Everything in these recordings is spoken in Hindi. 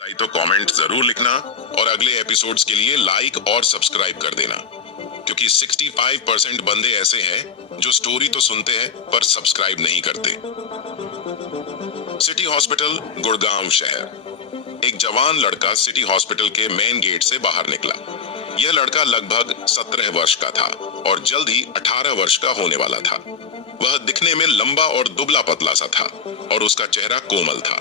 तो कमेंट जरूर लिखना और अगले एपिसोड्स के लिए लाइक और सब्सक्राइब कर देना, क्योंकि 65% बंदे ऐसे हैं जो स्टोरी तो सुनते हैं पर सब्सक्राइब नहीं करते। सिटी हॉस्पिटल, गुड़गांव शहर। एक जवान लड़का सिटी हॉस्पिटल के मेन गेट से बाहर निकला। यह लड़का लगभग 17 वर्ष का था और जल्द ही 18 वर्ष का होने वाला था। वह दिखने में लंबा और दुबला पतला सा था और उसका चेहरा कोमल था।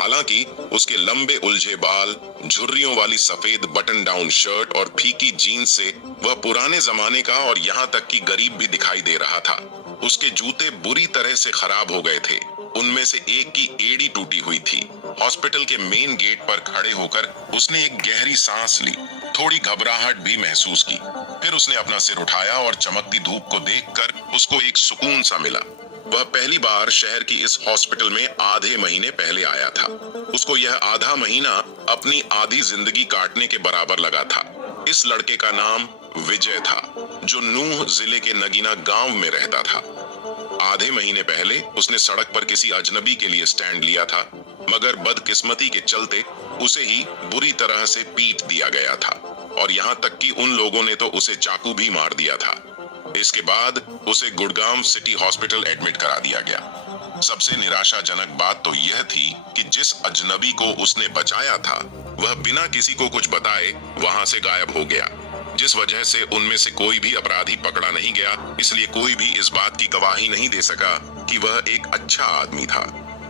हालांकि उसके लंबे उलझे बाल, झुर्रियों वाली सफेद बटन डाउन शर्ट और फीकी जीन्स से वह पुराने जमाने का और यहाँ तक कि गरीब भी दिखाई दे रहा था। उसके जूते बुरी तरह से खराब हो गए थे, उनमें से एक की एड़ी टूटी हुई थी। हॉस्पिटल के मेन गेट पर खड़े होकर उसने एक गहरी सांस ली, थोड़ी घबराहट भी महसूस की। फिर उसने अपना सिर उठाया और चमकती धूप को देखकर उसको एक सुकून सा मिला। वह पहली बार शहर की इस हॉस्पिटल में आधे महीने पहले आया था। उसको यह आधा महीना अपनी आधी जिंदगी काटने के बराबर लगा था। इस लड़के का नाम विजय था, जो नूह जिले के नगीना गांव में रहता था। आधे महीने पहले उसने सड़क पर किसी अजनबी के लिए स्टैंड लिया था, मगर बदकिस्मती के चलते उसे ही बुरी तरह से पीट दिया गया था और यहाँ तक कि उन लोगों ने तो उसे चाकू भी मार दिया था। इसके बाद उसे गुड़गांव सिटी हॉस्पिटल एडमिट करा दिया गया। सबसे निराशाजनक बात तो यह थी कि जिस अजनबी को उसने बचाया था वह बिना किसी को कुछ बताए वहां से गायब हो गया, जिस वजह से उनमें से कोई भी अपराधी पकड़ा नहीं गया। इसलिए कोई भी इस बात की गवाही नहीं दे सका कि वह एक अच्छा आदमी था।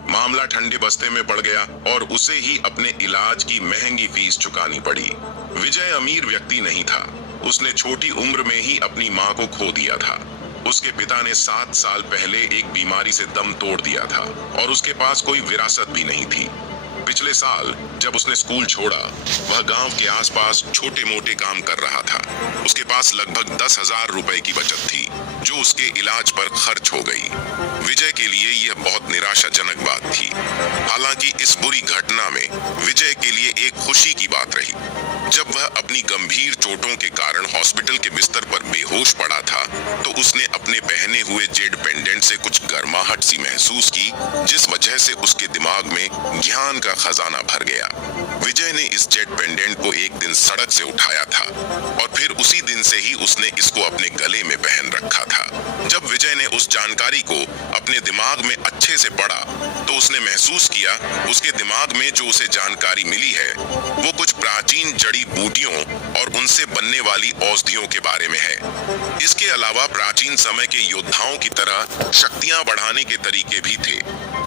मामला ठंडे बस्ते में पड़ गया और उसे ही अपने इलाज की महंगी फीस चुकानी पड़ी। विजय अमीर व्यक्ति नहीं था। उसने छोटी उम्र में ही अपनी मां को खो दिया था। उसके पिता ने 7 साल पहले एक बीमारी से दम तोड़ दिया था और उसके पास कोई विरासत भी नहीं थी। पिछले साल जब उसने स्कूल छोड़ा, वह गांव के आसपास छोटे मोटे काम कर रहा था। उसके पास लगभग 10,000 रुपए की बचत थी, जो उसके इलाज पर खर्च हो गई। विजय के लिए यह बहुत निराशाजनक बात थी। हालांकि इस बुरी घटना में विजय के लिए एक खुशी की बात रही। जब वह अपनी गंभीर चोटों के कारण हॉस्पिटल के बिस्तर पर बेहोश पड़ा था, तो उसने अपने पहने हुए जेड पेंडेंट से कुछ गर्माहट सी महसूस की, जिस वजह से उसके दिमाग में ज्ञान का खजाना भर गया। विजय ने इस जेड पेंडेंट को एक दिन सड़क से उठाया था और फिर उसी दिन से ही उसने इसको अपने गले में पहन रखा था। जब विजय ने उस जानकारी को अपने दिमाग में अच्छे से पढ़ा, तो उसने महसूस किया उसके दिमाग में जो उसे जानकारी मिली है वो कुछ प्राचीन जड़ी बूटियों और उनसे बनने वाली औषधियों के बारे में है। इसके अलावा प्राचीन समय के योद्धाओं की तरह शक्तियां बढ़ाने के तरीके भी थे।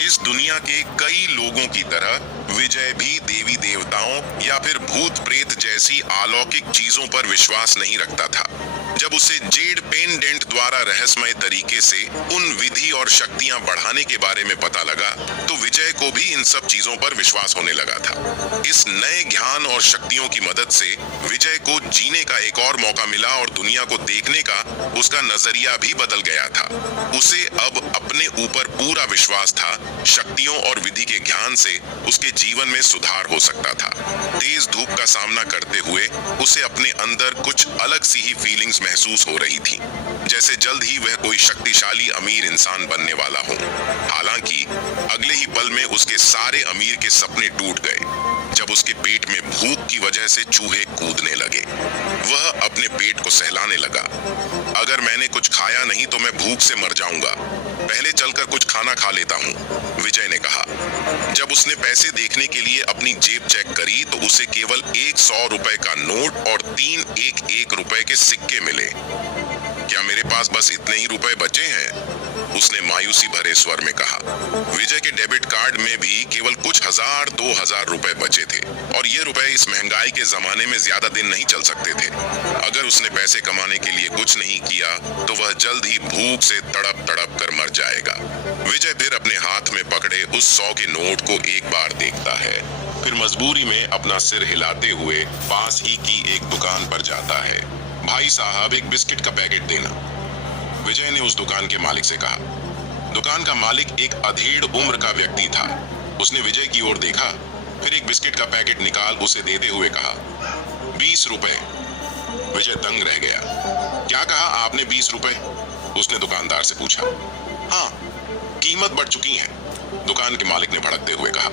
इस दुनिया के कई लोगों की तरह विजय भी देवी देवताओं या फिर भूत प्रेत जैसी अलौकिक चीजों पर विश्वास नहीं रखता था। जब उसे जेड पेंडेंट द्वारा रहस्यमय तरीके से उन विधि और शक्तियां बढ़ाने के बारे में पता लगा, तो विजय को भी इन सब चीजों पर विश्वास होने लगा था। इस नए ज्ञान और शक्तियों की मदद से विजय को जीने का एक और मौका मिला और दुनिया को देखने का उसका नजरिया भी बदल गया था। उसे अब अपने ऊपर पूरा विश्वास था। शक्तियों और विधि के ज्ञान से उसके जीवन में सुधार हो सकता था। तेज धूप का सामना करते हुए उसे अपने अंदर कुछ अलग सी ही फीलिंग्स महसूस हो रही थी, जैसे जल्द ही वह कोई शक्तिशाली अमीर इंसान बनने वाला हो। हालांकि अगले ही पल में उसके सारे अमीर के सपने टूट गए जब उसके पेट में भूख की वजह से चूहे कूदने लगे। वह अपने पेट को सहलाने लगा। अगर मैंने कुछ खाया नहीं तो मैं भूख से मर जाऊंगा। पहले चलकर कुछ खाना खा लेता हूँ, विजय ने कहा। जब उसने पैसे देखने के लिए अपनी जेब चेक करी, तो उसे केवल 100 रुपए का नोट और 3 1-1 रुपए के सिक्के मिले। क्या मेरे पास बस इतने ही रुपए बचे हैं? उसने मायूसी भरे स्वर में कहा। विजय के डेबिट कार्ड में भी केवल कुछ 1000-2000 रुपए बचे थे और ये रुपए इस महंगाई के जमाने में ज्यादा दिन नहीं चल सकते थे। अगर उसने पैसे कमाने के लिए कुछ नहीं किया तो वह जल्द ही भूख से तड़प तड़प कर मर जाएगा। विजय फिर अपने हाथ में पकड़े उस 100 के नोट को एक बार देखता है, फिर मजबूरी में अपना सिर हिलाते हुए पास ही की एक दुकान पर जाता है। भाई साहब, एक बिस्किट का पैकेट देना, विजय ने उस दुकान के मालिक से कहा। दुकान का मालिक एक अधेड़ उम्र का व्यक्ति था। उसने विजय की ओर देखा, फिर एक बिस्किट का पैकेट निकाल उसे देते हुए कहा, 20 रुपए। विजय दंग रह गया। क्या कहा आपने, 20 रुपए? उसने दुकानदार से पूछा। हाँ, कीमत बढ़ चुकी है, दुकान के मालिक ने भड़कते हुए कहा।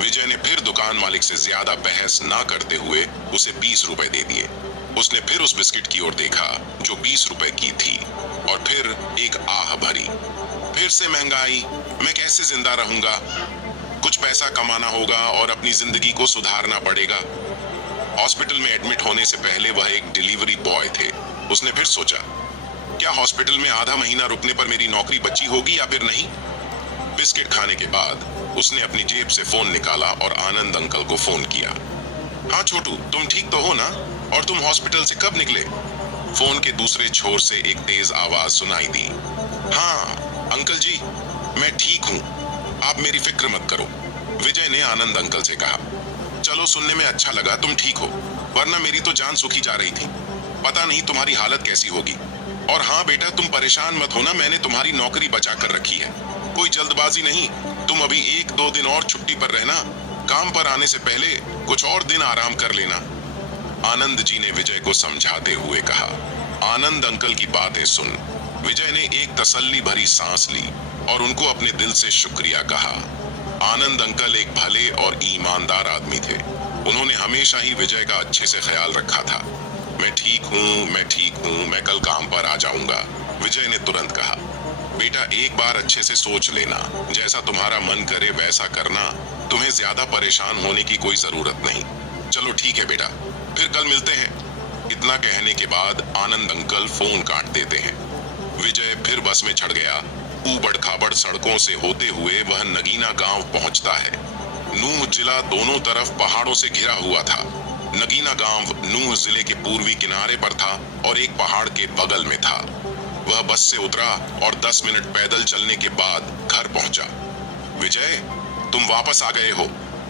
विजय ने फिर दुकान मालिक से ज्यादा बहस ना करते हुए उसे 20 रुपए दे दिए। उसने फिर उस बिस्किट की ओर देखा जो 20 रुपए की थी और फिर एक आह भरी। फिर से महंगाई, मैं कैसे जिंदा रहूंगा? कुछ पैसा कमाना होगा और अपनी जिंदगी को सुधारना पड़ेगा। हॉस्पिटल में एडमिट होने से पहले वह एक डिलीवरी बॉय थे। उसने फिर सोचा, क्या हॉस्पिटल में आधा महीना रुकने पर मेरी नौकरी बची होगी या फिर नहीं? बिस्किट खाने के बाद उसने अपनी जेब से फोन निकाला और आनंद अंकल को फोन किया। हाँ छोटू, तुम ठीक तो हो ना? और तुम हॉस्पिटल से कब निकले? फोन के दूसरे छोर से एक तेज आवाज सुनाई दी। हाँ अंकल जी, मैं ठीक हूँ, आप मेरी फिक्र मत करो, विजय ने आनंद अंकल से कहा। चलो सुनने में अच्छा लगा तुम ठीक हो, वरना मेरी तो जान सूखी जा रही थी। पता नहीं तुम्हारी हालत कैसी होगी। और हाँ बेटा, तुम परेशान मत होना, मैंने तुम्हारी नौकरी बचा कर रखी है। कोई जल्दबाजी नहीं, तुम अभी 1-2 दिन और छुट्टी पर रहना। काम पर आने से पहले कुछ और दिन आराम कर लेना, आनंद जी ने विजय को समझाते हुए कहा। आनंद अंकल की बातें सुन विजय ने एक तसल्ली भरी सांस ली और उनको अपने दिल से शुक्रिया कहा। आनंद अंकल एक भले और ईमानदार आदमी थे। उन्होंने हमेशा ही विजय का अच्छे से ख्याल रखा था। मैं ठीक हूँ, मैं कल काम पर आ जाऊंगा, विजय ने तुरंत कहा। बेटा एक बार अच्छे से सोच लेना, जैसा तुम्हारा मन करे वैसा करना, तुम्हें ज्यादा परेशान होने की कोई जरूरत नहीं। चलो ठीक है बेटा, फिर कल मिलते हैं। इतना कहने के बाद आनंद अंकल फोन काट देते हैं। विजय फिर बस में चढ़ गया। ऊबड़ खाबड़ सड़कों से होते हुए वह नगीना गांव पहुंचता है। नूह जिला दोनों तरफ पहाड़ों से घिरा हुआ था। नगीना गांव नूह जिले के पूर्वी किनारे पर था और एक पहाड़ के बगल में था। वह बस से उतरा और 10 मिनट पैदल चलने के बाद घर पहुंचा। विजय, तुम वापस आ गए हो?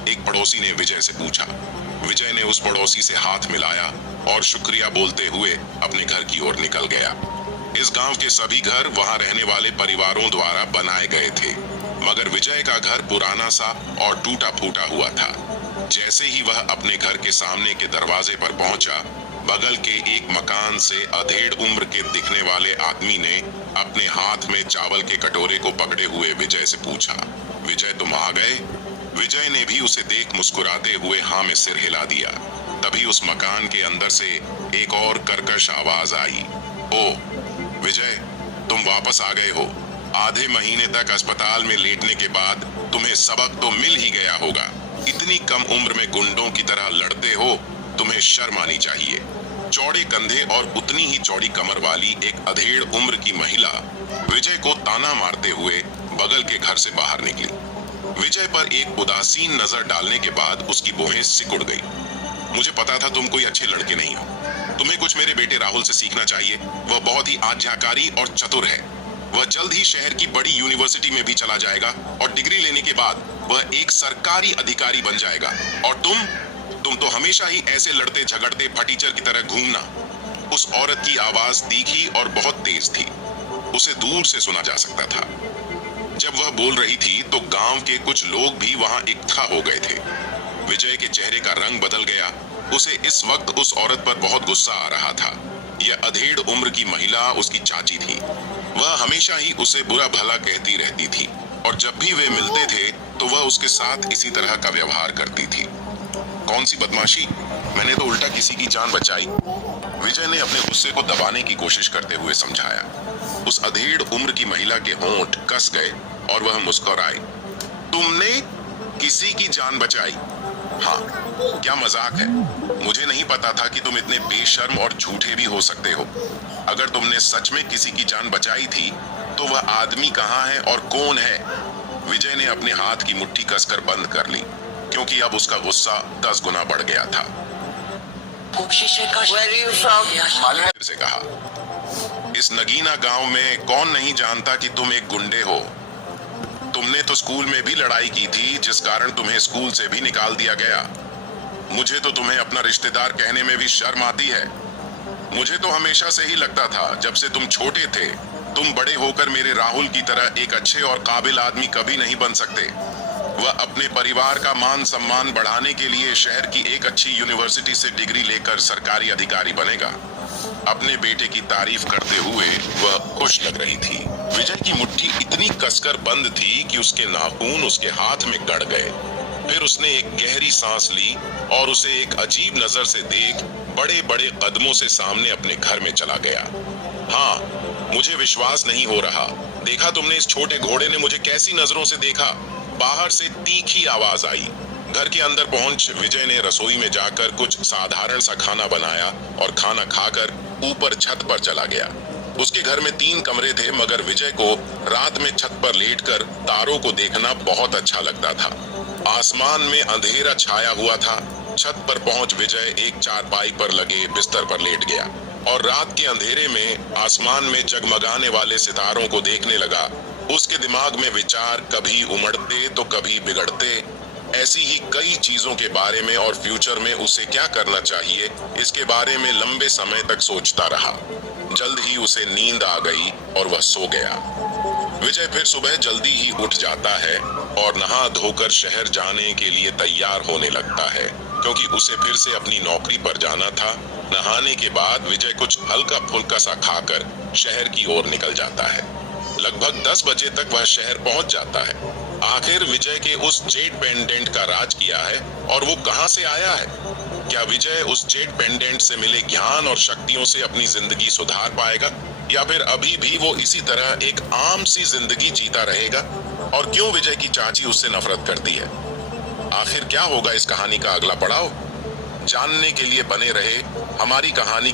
एक पड़ोसी ने विजय से पूछा। विजय ने उस पड़ोसी से हाथ मिलाया और शुक्रिया बोलते हुए अपने घर की ओर निकल गया। इस गांव के सभी घर वहां रहने वाले परिवारों द्वारा बनाए गए थे, मगर विजय का घर पुराना सा और टूटा फूटा हुआ था। जैसे ही वह अपने घर के सामने के दरवाजे पर पहुंचा, बगल के एक मकान से अधेड़ उम्र के दिखने वाले आदमी ने अपने हाथ में चावल के कटोरे को पकड़े हुए विजय से पूछा, विजय तुम आ गए? विजय ने भी उसे देख मुस्कुराते हुए हाँ में सिर हिला दिया। तभी उस मकान के अंदर से एक और कर्कश आवाज आई, ओ विजय, तुम वापस आ गए हो। आधे महीने तक अस्पताल में लेटने के बाद तुम्हें सबक तो मिल ही गया होगा। इतनी कम उम्र में गुंडों की तरह लड़ते हो, तुम्हें शर्म आनी चाहिए। चौड़े कंधे और उतनी ही चौड़ी कमर वाली एक अधेड़ उम्र की महिला विजय को ताना मारते हुए बगल के घर से बाहर निकली। विजय पर एक उदासीन नजर डालने के बाद उसकी भौहें सिकुड़ गई। मुझे पता था तुम कोई अच्छे लड़के नहीं हो। तुम्हें कुछ मेरे बेटे राहुल से सीखना चाहिए। वह बहुत ही आज्ञाकारी और चतुर है। वह जल्द ही शहर की बड़ी यूनिवर्सिटी में भी चला जाएगा और डिग्री लेने के बाद वह एक सरकारी अधिकारी बन जाएगा। और तुम तो हमेशा ही ऐसे लड़ते झगड़ते फटीचर की तरह घूमना। उस औरत की आवाज तीखी और बहुत तेज थी। उसे दूर से सुना जा सकता था। जब वह बोल रही थी तो गांव के कुछ लोग भी वहां इकट्ठा हो गए थे। विजय के चेहरे का रंग बदल गया। उसे इस वक्त उस औरत पर बहुत गुस्सा आ रहा था। यह अधेड़ उम्र की महिला उसकी चाची थी। वह हमेशा ही उसे बुरा भला कहती रहती थी और जब भी वे मिलते थे तो वह उसके साथ इसी तरह का व्यवहार करती थी। कौन सी बदमाशी, मैंने तो उल्टा किसी की जान बचाई, विजय ने अपने गुस्से को दबाने की कोशिश करते हुए समझाया। उस अधेड़ उम्र की महिला के होंठ कस गए और वह मुस्कुराई। तुमने किसी की जान बचाई? हाँ, क्या मजाक है? मुझे नहीं पता था कि तुम इतने बेशर्म और झूठे भी हो सकते हो। अगर तुमने सच में किसी की जान बचाई थी तो वह आदमी कहाँ है और कौन है? विजय ने अपने हाथ की मुट्ठी कसकर बंद कर ली क्योंकि अब उसका गुस्सा 10 गुना बढ़ गया था। फिर से कहा, इस नगीना गांव में कौन नहीं जानता कि तुम एक गुंडे हो। तुमने तो स्कूल में भी लड़ाई की थी जिस कारण तुम्हें स्कूल से भी निकाल दिया गया। मुझे तो तुम्हें अपना रिश्तेदार कहने में भी शर्म आती है। मुझे तो हमेशा से ही लगता था जब से तुम छोटे थे, तुम बड़े होकर मेरे राहुल की तरह एक अच्छे और काबिल आदमी कभी नहीं बन सकते। वह अपने परिवार का मान सम्मान बढ़ाने के लिए शहर की एक अच्छी यूनिवर्सिटी से डिग्री लेकर सरकारी अधिकारी बनेगा। अपने बेटे की तारीफ करते हुए वह खुश लग रही थी। विजय की मुट्ठी इतनी कसकर बंद थी कि उसके नाखून उसके हाथ में गड़ गए। फिर उसने एक गहरी सांस ली और उसे एक अजीब नजर से देख बड़े बड़े कदमों से सामने अपने घर में चला गया। हाँ, मुझे विश्वास नहीं हो रहा। देखा तुमने, इस छोटे घोड़े ने मुझे कैसी नजरों से देखा। बाहर से तीखी आवाज आई। घर के अंदर पहुंच विजय ने रसोई में जाकर कुछ साधारण सा खाना बनाया और खाना खाकर ऊपर छत पर चला गया। उसके घर में 3 कमरे थे, मगर विजय को रात में छत पर लेटकर तारों को देखना बहुत अच्छा लगता था। आसमान में अंधेरा छाया हुआ था। छत पर पहुंच विजय एक चारपाई पर लगे बिस्तर पर लेट गया और रात के अंधेरे में आसमान में जगमगाने वाले सितारों को देखने लगा। उसके दिमाग में विचार कभी उमड़ते तो कभी बिगड़ते। ऐसी ही कई चीजों के बारे में और फ्यूचर में उसे क्या करना चाहिए, इसके बारे में लंबे समय तक सोचता रहा। जल्द ही उसे नींद आ गई और वह सो गया। विजय फिर सुबह जल्दी ही उठ जाता है और नहा धोकर शहर जाने के लिए तैयार होने लगता है, क्योंकि उसे फिर से अपनी नौकरी पर जाना था। नहाने के बाद विजय कुछ हल्का फुल्का सा खाकर शहर की ओर निकल जाता है। लगभग 10 बजे तक वह शहर पहुंच जाता है। आखिर विजय के उस जेड पेंडेंट का राज किया है और वो कहां से आया है? क्या विजय उस जेड पेंडेंट से मिले ज्ञान और शक्तियों से अपनी जिंदगी सुधार पाएगा, या फिर अभी भी वो इसी तरह एक आम सी जिंदगी जीता रहेगा? और क्यों विजय की चाची उससे नफरत करती है? आखिर क्या होगा इस कहानी का अगला पड़ाव? जानने के लिए बने रहे हमारी कहानी